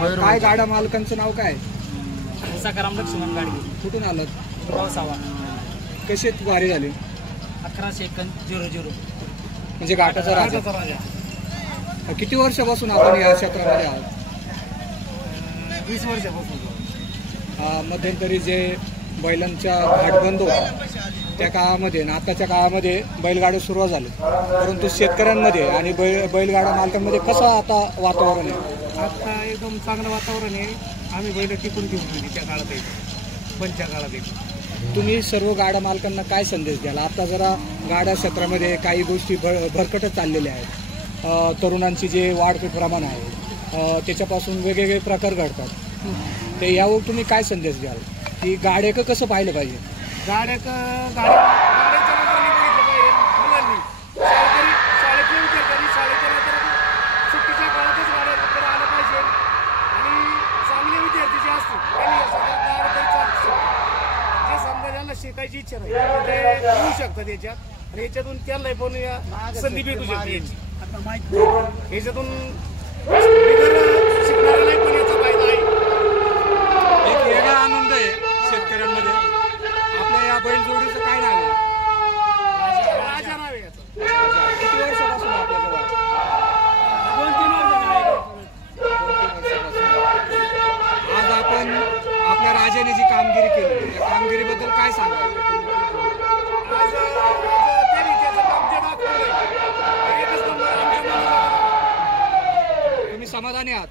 काय गाडा मालकांचं नाव काय? सकाराम लक्ष्मण गाडगे. कुठून आलात? पावसावा. कशी वारी झाली? 11-00. म्हणजे घाटाचा राजा. किती वर्षापासून आपण या क्षेत्रामध्ये आहात? 20 वर्षापासून. मध्यंतरी जे बैलांच्या घाट बंद होता त्या काळामध्ये आणि आताच्या काळामध्ये बैलगाडी सुरुवात झाली, परंतु शेतकऱ्यांमध्ये आणि बैलगाडा मालकांमध्ये कसं आता वातावरण आहे? आता एकदम चांगलं वातावरण आहे. आम्ही बैल टिकून ठेवली त्या काळात, पंच्या काळात. तुम्ही सर्व गाड्या मालकांना काय संदेश द्याल? आता जरा गाड्या क्षेत्रामध्ये काही गोष्टी भरकटच चाललेल्या आहेत. तरुणांची जे वाढते प्रमाण आहे त्याच्यापासून वेगवेगळे प्रकार घडतात. ते यावर तुम्ही काय संदेश द्याल की गाड्या कसं पाहिलं पाहिजे? शाळेतले विद्यार्थ्यांनी शाळेच्या सुट्टीच्या काळातच गाड्या आलं पाहिजे आणि चांगले विद्यार्थी जे असतील त्यांनी जे समजा त्यांना शिकायची इच्छा नाही ते येऊ शकतात याच्यात आणि याच्यातून त्यांना पण संधी भेटू शकते. याच्यातून शिकणाऱ्याला पण याचा फायदा आहे. एक वेगळा आनंद आहे शेतकऱ्यांमध्ये. आपल्या या बैलजोडीचं काय नाव आहे? राजा नाव आहे याचं. किती वर्षापासून आपल्याजवळ? 2-3 वर्ष. आज आपण आपल्या राजाने जी कामगिरी केली त्या कामगिरीबद्दल काय सांगाल? आज त्यांनी त्याचं काम जे दाखवलंय एकच नंबर आमच्या मनाला. तुम्ही समाधानी आहात?